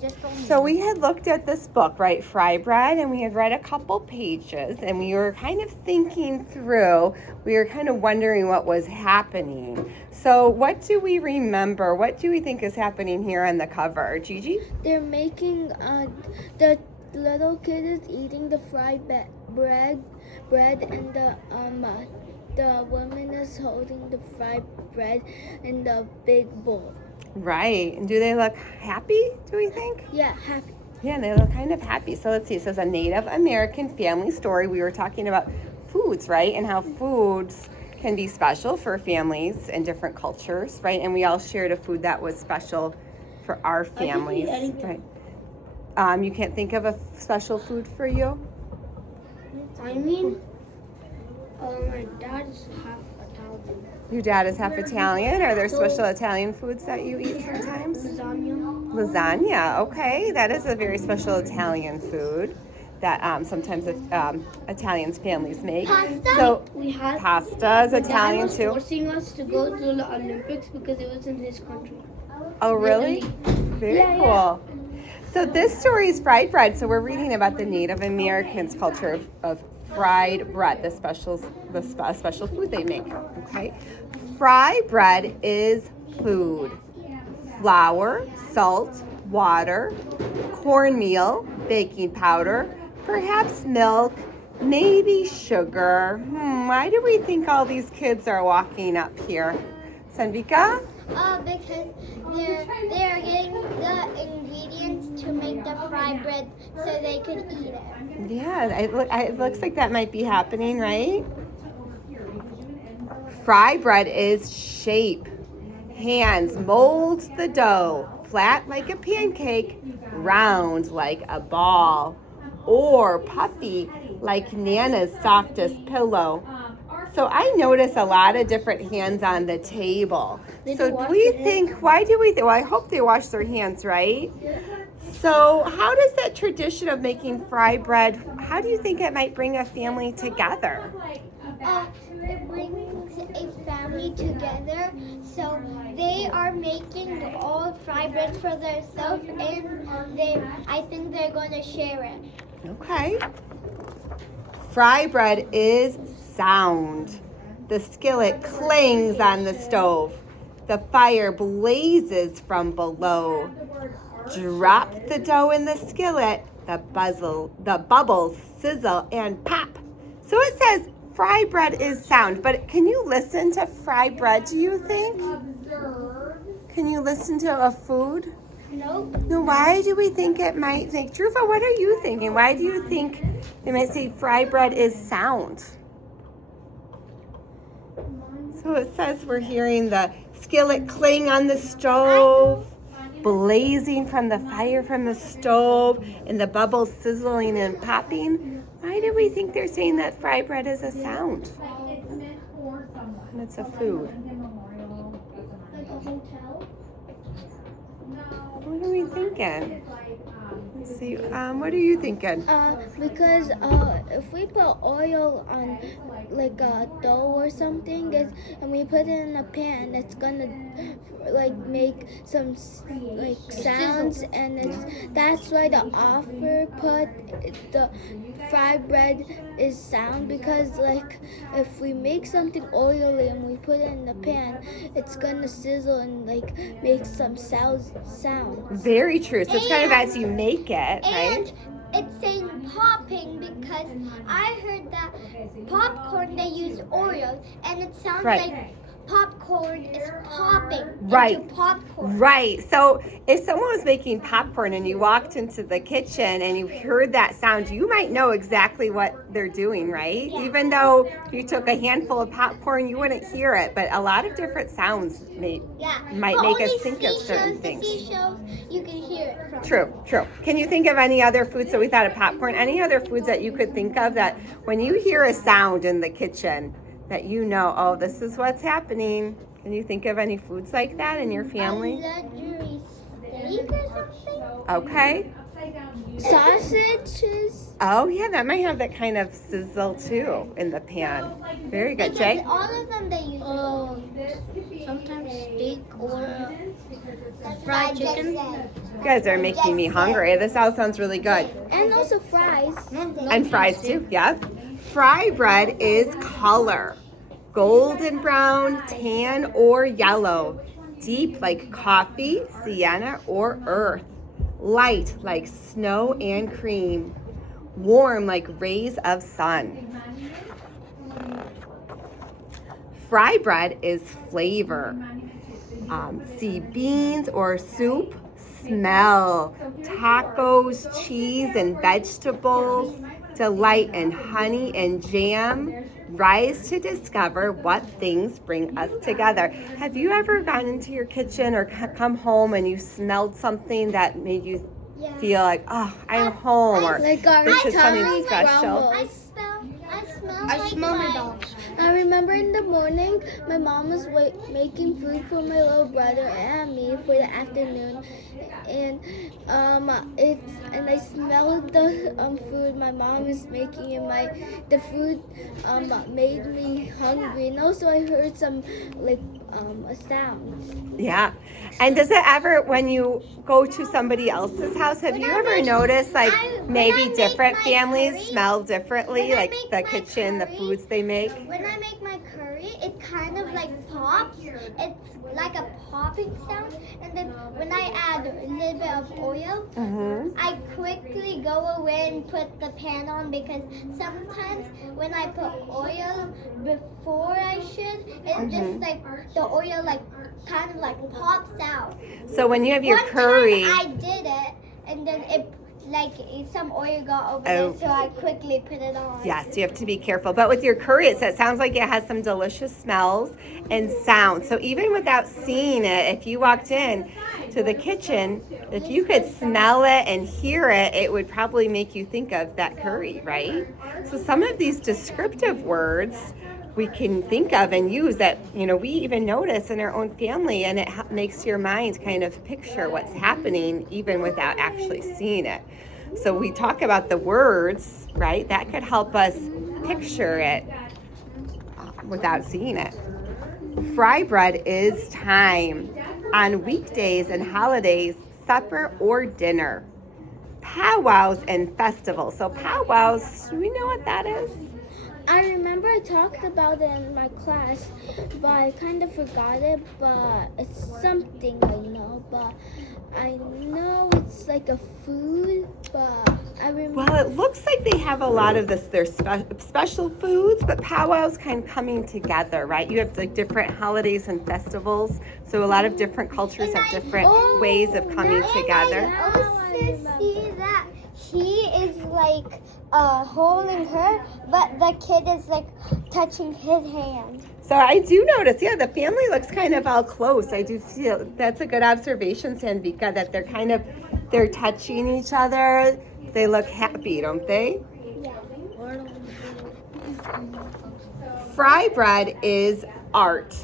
just only. So we had looked at this book, right, Fry Bread, and we had read a couple pages, and we were kind of thinking through, we were kind of wondering what was happening. So what do we remember? What do we think is happening here on the cover? Gigi? They're making, the little kid is eating the fried bread, and the woman is holding the fried bread in the big bowl. Right. And do they look happy, do we think? Yeah, happy. Yeah, they look kind of happy. So let's see. It says a Native American family story. We were talking about foods, right? And how foods can be special for families in different cultures, right? And we all shared a food that was special for our families, right? You can't think of a special food for you? I mean, my dad's half Italian. Your dad is half Italian. Are there special Italian foods that you eat sometimes? Lasagna. Lasagna, okay. That is a very special Italian food that sometimes Italian families make. Pasta. So We had pasta is Italian Dad was too. forcing us to go to the Olympics because it was in his country. Oh, really? Very cool. So this story is fried bread. So we're reading about the Native Americans' culture of fried bread, the special food they make. Okay, fried bread is food: flour, salt, water, cornmeal, baking powder, perhaps milk, maybe sugar. Why do we think all these kids are walking up here? Sanvika? Because they're getting the ingredients to make the fried bread so they could eat it. Yeah, it looks like that might be happening, right? Fry bread is shape. Hands mold the dough, flat like a pancake, round like a ball, or puffy like Nana's softest pillow. So I notice a lot of different hands on the table. So why do we think, well, I hope they wash their hands, right? So how does that tradition of making fry bread, how do you think it might bring a family together? It brings a family together, so they are making all fried bread for themselves, and I think they're going to share it. Okay. Fry bread is sound. The skillet clangs on the stove. The fire blazes from below. Drop the dough in the skillet. The bubbles sizzle and pop. So it says fry bread is sound, but can you listen to fry bread, do you think? Can you listen to a food? Nope. No, why do we think it might think? Druva, what are you thinking? Why do you think they might say fry bread is sound? So it says we're hearing the skillet cling on the stove, blazing from the fire from the stove, and the bubbles sizzling and popping. Why do we think they're saying that fry bread is a sound? And it's a food. Like a hotel? What are we thinking? Let's see. What are you thinking? Because if we put oil on like a dough or something, and we put it in a pan, it's gonna like make some like sounds, and that's why the author put the fried bread is sound, because like if we make something oily and we put it in the pan, it's gonna sizzle and like make some sounds. Very true. So it's kind of as you make it, right? And it's saying popping because I heard that popcorn they use Oreos, and it sounds like popcorn is popping into popcorn. Right. So if someone was making popcorn and you walked into the kitchen and you heard that sound, you might know exactly what they're doing, right? Yeah. Even though if you took a handful of popcorn, you wouldn't hear it. But a lot of different sounds might make us think of certain things. The seashells, you can hear it from. True. Can you think of any other foods? So we thought of popcorn. Any other foods that you could think of that when you hear a sound in the kitchen, that you know, oh, this is what's happening? Can you think of any foods like that in your family? A luxury steak or something? Okay. sausages. Oh, yeah, that might have that kind of sizzle too in the pan. Very good. Jay? All of them they use. Sometimes steak or Fried chicken. You guys are making me hungry. This all sounds really good. And also fries. And fries too, yeah. Fry bread is color. Golden brown, tan, or yellow. Deep like coffee, sienna, or earth. Light like snow and cream. Warm like rays of sun. Fry bread is flavor. See beans or soup. Smell. Tacos, cheese, and vegetables. Delight in honey and jam. Rise to discover what things bring us together. Have you ever gone into your kitchen or come home and you smelled something that made you feel like, oh, I'm home, or Like our this is something tummy special? grumbles. I smell McDonald's. I remember in the morning, my mom was making food for my little brother and me for the afternoon, and I smelled the food my mom was making, and the food made me hungry, and also I heard some sounds. Yeah. And does it ever, when you go to somebody else's house, have you ever noticed like maybe different families smell differently, like the kitchen, the foods they make? When I make my curry, it kind of like pops. It's like a popping sound. And then when I add a little bit of oil, I quickly go away and put the pan on, because sometimes when I put oil before I should, it just like the oil like kind of like pops out. So when you have your One curry, time I did it, and then it like some oil got over there, so I quickly put it on. yes, you have to be careful. But with your curry, it sounds like it has some delicious smells and sounds. So even without seeing it, if you walked in to the kitchen, if you could smell it and hear it, it would probably make you think of that curry, right? So some of these descriptive words we can think of and use that, we even notice in our own family, and it makes your mind kind of picture what's happening even without actually seeing it. So we talk about the words, right? That could help us picture it without seeing it. Fry bread is time. On weekdays and holidays, supper or dinner. Powwows and festivals. So powwows, do we know what that is? I remember I talked about it in my class, but I kind of forgot it, but it's something I know, but I know it's like a food, but I remember. Well, it looks like they have a lot of their special foods, but powwows kind of coming together, right? You have like different holidays and festivals, so a lot of different cultures have different ways of coming together. I also see that he is like holding her, but the kid is like touching his hand. So I do notice, the family looks kind of all close. I do feel that's a good observation, Sanvika, that they're touching each other. They look happy, don't they? Yeah. Fry bread is art.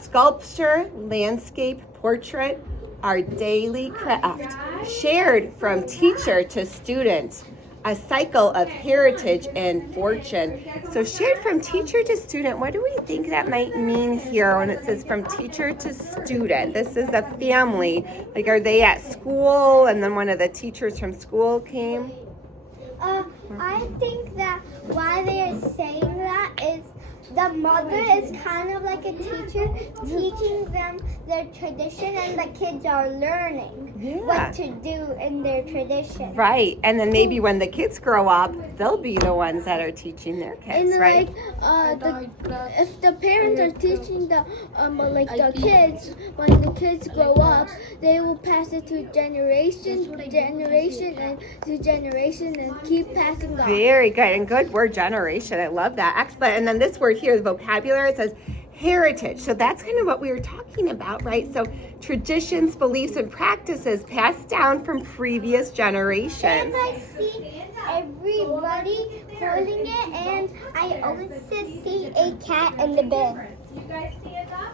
Sculpture, landscape, portrait, our daily craft. Shared from teacher to student. A cycle of heritage and fortune. So shared from teacher to student, what do we think that might mean here when it says from teacher to student? This is a family. Like, are they at school and then one of the teachers from school came? I think that why they are saying that is the mother is kind of like a teacher teaching them their tradition, and the kids are learning what to do in their tradition. Right, and then maybe when the kids grow up, they'll be the ones that are teaching their kids, And right? if the parents are teaching the kids, when the kids grow up, they will pass it to generation and to generation and keep passing on. Very good, and good word, generation. I love that. Excellent. And then this word here, the vocabulary, it says heritage. So that's kind of what we were talking about, right? So traditions, beliefs, and practices passed down from previous generations. And I see everybody holding it, and I also see a cat in the bed.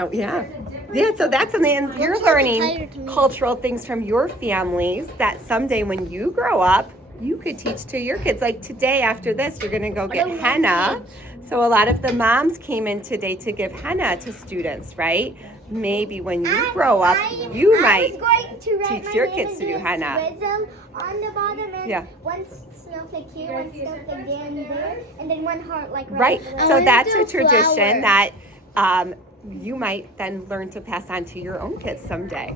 Oh, yeah. Yeah, so that's something, and you're Looks like a tire learning to me. cultural things from your families that someday when you grow up, you could teach to your kids. Like today, after this, you're going to go get don't want henna. So a lot of the moms came in today to give henna to students, right? Maybe when you grow up, you might teach your kids to do henna. On the bottom and Yeah. one snowflake here, one snowflake there, and then one heart like Right. below. I So wanna that's do a a tradition flower. that you might then learn to pass on to your own kids someday.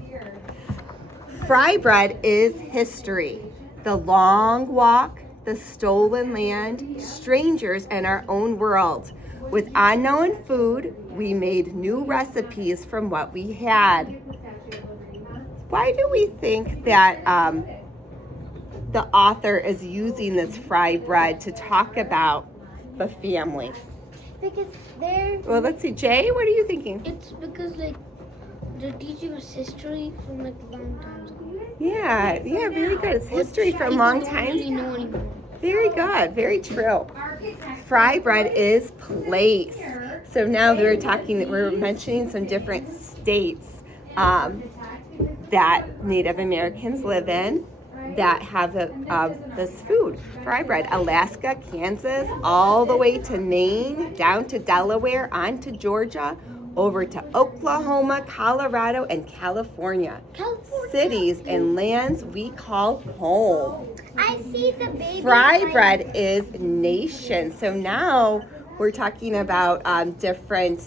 Fry bread is history. The long walk, the stolen land, strangers in our own world. With unknown food, we made new recipes from what we had. Why do we think that the author is using this fry bread to talk about the family? Because they're Well, let's see. Jay, what are you thinking? It's because like they're teaching us history from like long times ago. Yeah, very good. It's history from long People don't really times. know anymore. Very good, very true. Fry bread is place. So now we're mentioning some different states that Native Americans live in that have this food, fry bread. Alaska, Kansas, all the way to Maine, down to Delaware, on to Georgia, over to Oklahoma, Colorado, and California. Cities and lands we call home. I see the baby. Fry bread is nation. So now we're talking about different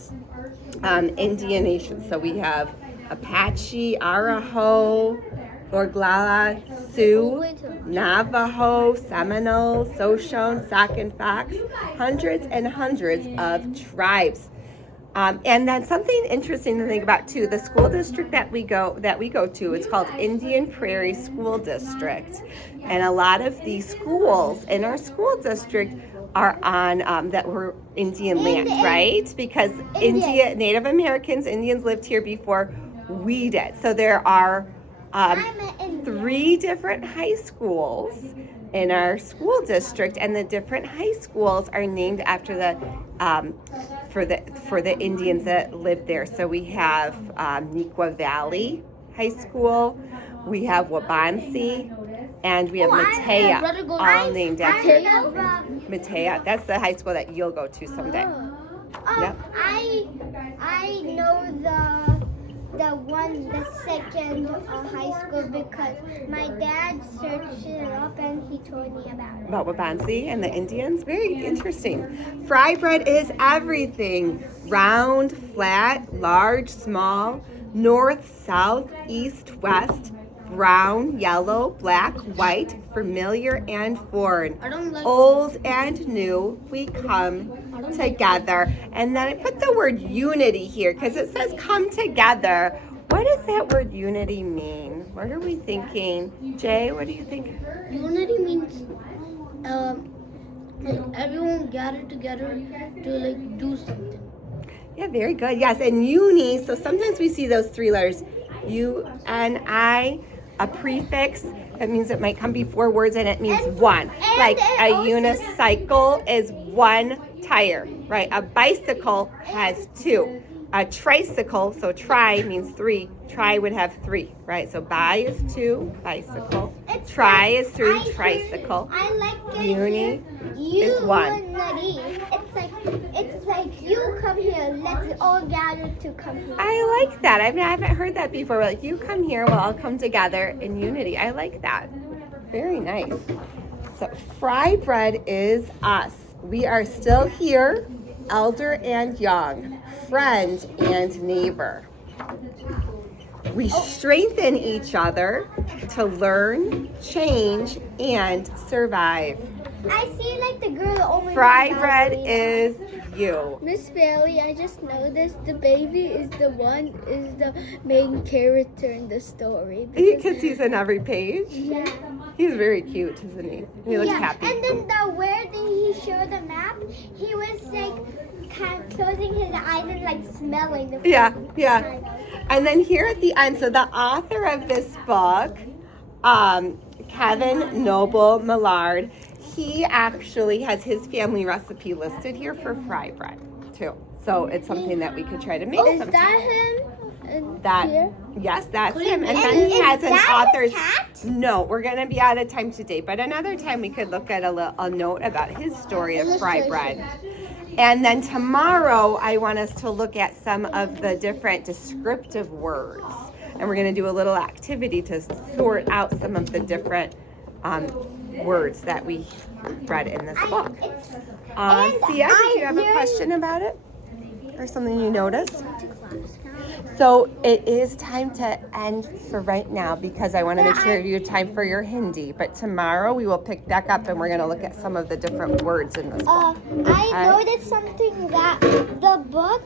Indian nations. So we have Apache, Araho, Oglala, Sioux, Navajo, Seminole, Shoshone, Sac and Fox, hundreds and hundreds of tribes. And then something interesting to think about too, the school district that we go to is called Indian Prairie School District. And a lot of the schools in our school district are on that were Indian land, right? Because Native Americans, Indians lived here before we did. So there are 3 different high schools in our school district, and the different high schools are named after the for the Indians that lived there. So we have Neuqua Valley High School, we have Wabansi, and we have Matea, all named after Matea. That's the high school that you'll go to someday. Yep. I know the second high school because my dad searched it up and he told me about it. About Wabansi and the Indians. Very interesting. Fry bread is everything. Round, flat, large, small, north, south, east, west, brown, yellow, black, white, familiar and foreign. Old and new, we come together. And then I put the word unity here because it says come together. What does that word unity mean? What are we thinking? Jay, what do you think? Unity means like everyone gathered together to like do something. Yeah, very good. Yes, and uni, so sometimes we see those 3 letters, U-N-I, a prefix. That means it might come before words and it means one. Like a unicycle is 1 tire, right? A bicycle has 2. A tricycle, so tri means 3. Tri would have 3, right? So bi is 2, bicycle. Tri is 3, tricycle. I like it. Uni is 1. It's like you come here. Let's all gather to come here. I like that. I haven't heard that before. Like, you come here, we'll all come together in unity. I like that. Very nice. So, fry bread is us. We are still here, elder and young, friend and neighbor. We strengthen each other to learn, change, and survive. I see like the girl over Fry bread is you. Miss Bailey, I just noticed the baby is the main character in the story. Because he's in every page. Yeah. He's very cute, isn't he? He looks Yeah. happy. And then the weird thing he showed the map, he was like kind of closing his eyes and like smelling the food. Yeah. And then here at the end, so the author of this book, Kevin Noble Millard, he actually has his family recipe listed here for fry bread too. So it's something that we could try to make Is sometime. that him? That Here? yes, that's him. And And then he is has an that author's. his hat? No, we're gonna be out of time today. But another time we could look at a note about his story of fry bread. And then tomorrow I want us to look at some of the different descriptive words. And we're gonna do a little activity to sort out some of the different words that we read in this book. Sia, did you have a question about it? Or something you noticed? So it is time to end for right now because I want to make sure you have time for your Hindi. But tomorrow we will pick back up and we're going to look at some of the different words in this book. I noticed something that the book